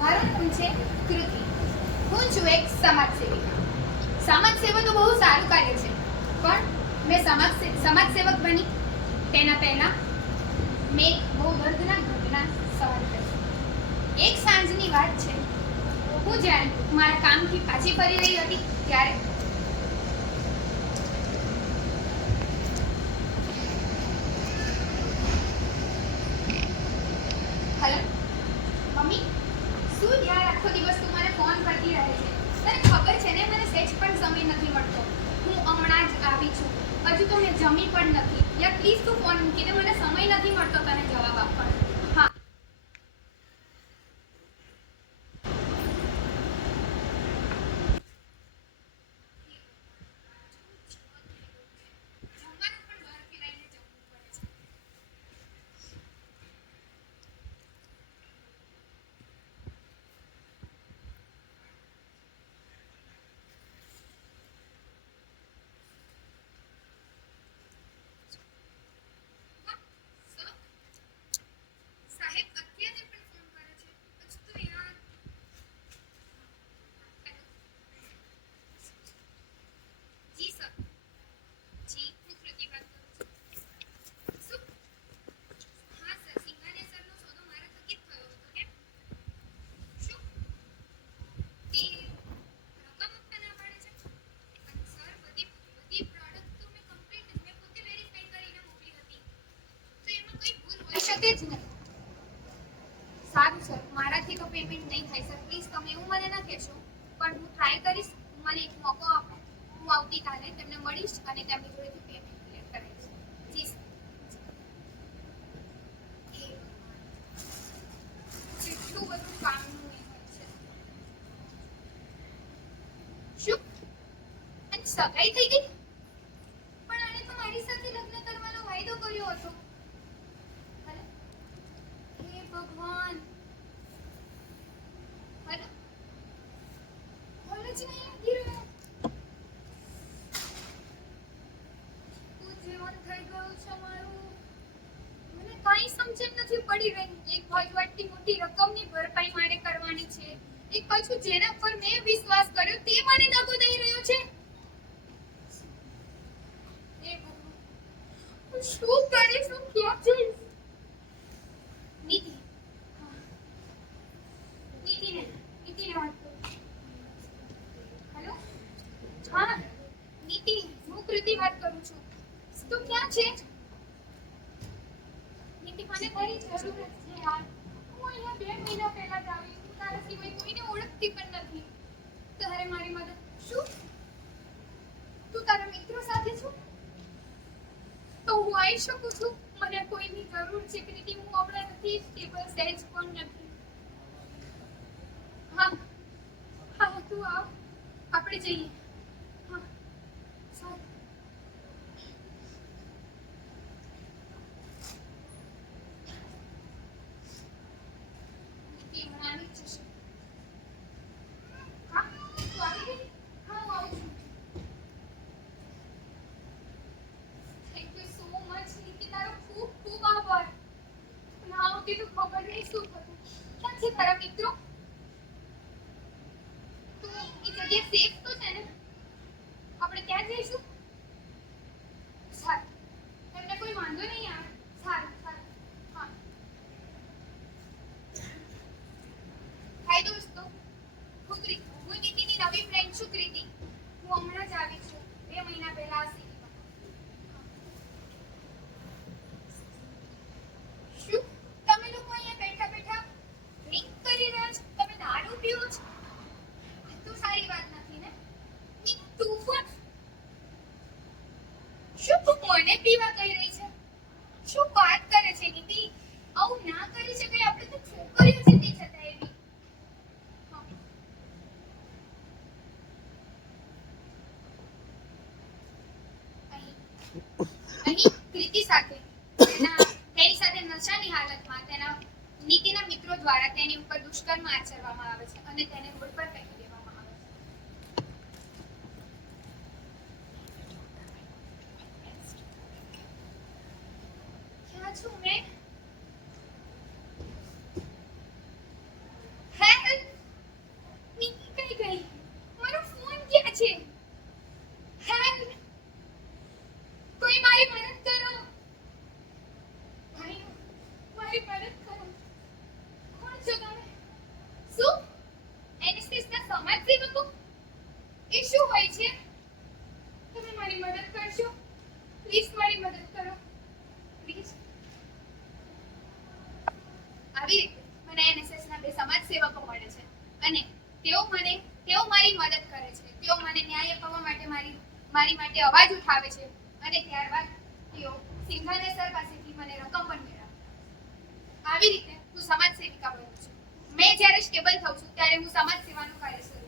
મારું નામ છે કૃતિ. હું છું એક સમાજ સેવિકા. સમાજ સેવા તો બહુ સારું કાર્ય છે, પણ મેં સમાજ સેવક બની તેના પહેલા મેં એક બહુ દર્દનાક ઘટના સવાલ કરી. એક સાંજની વાત છે. હું જ્યારે મારા કામથી પાછી ફરી રહી હતી ત્યારે હેલો મમ્મી, શું યાર આખો દિવસ તું મને ફોન કરતી રહે છે? તને ખબર છે ને મને સેજ પણ સમય નથી મળતો. હું હમણાં જ આવી છું, હજુ તો મેં જમી પણ નથી. યાર પ્લીઝ તું ફોન મૂકી દે, મને સમય નથી મળતો તને જવાબ આપવાનો. હા જમવાનું પણ બહારથી લઈને જમવું પડે છે. સાહેબ અત્યારે પણ ફોન કરે છે. હજુ તો યાર. જી સર. જી હું કૃતિ વાત કરું છું. શું? હા સર, સિંઘાનિયા સરનો સોદો મારા થકી જ થયો હતો. કેમ? શું તે રકમ આપતા ના પાડે છે? અને સર બધી પ્રોડક્ટ તો મેં કમ્પ્લીટ મેં પોતે વેરીફાઈ કરીને મોકલી હતી, તો એમાં કોઈ ભૂલ હોઈ શકે જ નહીં. સારું સર, મારાથી તો પેમેન્ટ નહીં થાય સર. પ્લીઝ તમે એવું મને ના કહેશો, પણ હું ટ્રાય કરીશ. મને એક મોકો આપો. હું આવતીકાલે તેમને મળીશ અને તેમની જોડેથી પેમેન્ટ ક્લિયર કરાવીશ. જી સર. હે ભગવાન, કેટલું બધું કામનું એ હોય છે. શું? અને સગાઈ થઈ ગઈ? પણ આણે તો મારી સાથે લગ્ન કરવાનો વાયદો કર્યો હતો. હલો? હે ભગવાન. હલો? કોલ જ નહીં લાગી રહ્યો. શું જીવન થઈ ગયું છે મારું? મને કાંઈ સમજણ નથી પડી રહી. એક બાજુ આટલી મોટી રકમની ભરપાઈ મારે કરવાની છે, એક પાછું જેના પર મેં વિશ્વાસ કર્યો તે મને દગો દઈ રહ્યો છે. હે ભગવાન, હું શું કરીશ? હું ક્યાં જઈશ? નીતિ. હા. નીતિને વાત કરું. હેલો? હા નીતિ, હું કૃતિ વાત કરું છું. તું ક્યાં છે? નીતિ, મને તારી જરૂર જ છે યાર. હું અહીંયા 2 મહિના પહેલા જ આવી. હું તારા સિવાય કોઈને ઓળખતી પણ નથી. તારે મારી મદદ. શું? તું તારા મિત્રો સાથે છું? તો હું આવી શકું છું? મને કોઈની જરૂર છે કૃતિ. હું હમણાં નથી સ્ટેબલ, સહેજ પણ નથી. હા હા, તું આવ, આપણે જઈએ. હા સારું. નીતિ હમણાં આવી જ જશે. હા તું આવી ગઈ? હા હું આવું છું. થેન્ક યુ સો મચ નીતિ, તારો ખૂબ ખૂબ આભાર. ના આવતી તો ખબર નહીં શું થતું. ક્યાં છે તારા મિત્રો? તું એ જગ્યા સેફ તો છે ને? આપણે ત્યાં જઈશું? સારું, એમને કોઈ વાંધો નહીં આવે. સારું સારું. હા હાય દોસ્તો, હું નીતિની નવી ફ્રેન્ડ છું કૃતિ. હું હમણાં જ આવી છું, 2 મહિના પહેલા આ સિટીમાં. શું? તમે લોકો અહીંયા બેઠા બેઠા ડ્રિંક કરી રહ્યા છો? તમે દારૂ પીવો છો? આ તો સારી વાત નથી ને. તું પણ? શું તું મને પીવા કહી રહી છે? શું વાત કરે છે નીતિ? આવું ના કરી શકાય. આપણે તો છોકરીઓ છે તે છતાં એવી. હા. અહીં કૃતિ સાથે તેની સાથે નશાની હાલતમાં તેના નીતિના મિત્રો દ્વારા તેની ઉપર દુષ્કર્મ આચરવામાં આવે છે અને તેને રોડ પર ફેંકી દેવામાં આવે છે. ક્યાં છું મેં? હે પ્લીઝ મારી મદદ કરો પ્લીઝ. આવી રીતે મને NSS ના 2 સમાજ સેવકો મળે છે અને તેઓ મારી મદદ કરે છે. તેઓ મને ન્યાય અપાવવા માટે મારી માટે અવાજ ઉઠાવે છે અને ત્યારબાદ તેઓ સિંઘાને સર પાસેથી મને રકમ પણ મેળવે. આવી રીતે હું સમાજ સેવિકા બનું છું. મેં જ્યારે સ્ટેબલ થઉં છું ત્યારે હું સમાજ સેવાનું કાર્ય શરૂ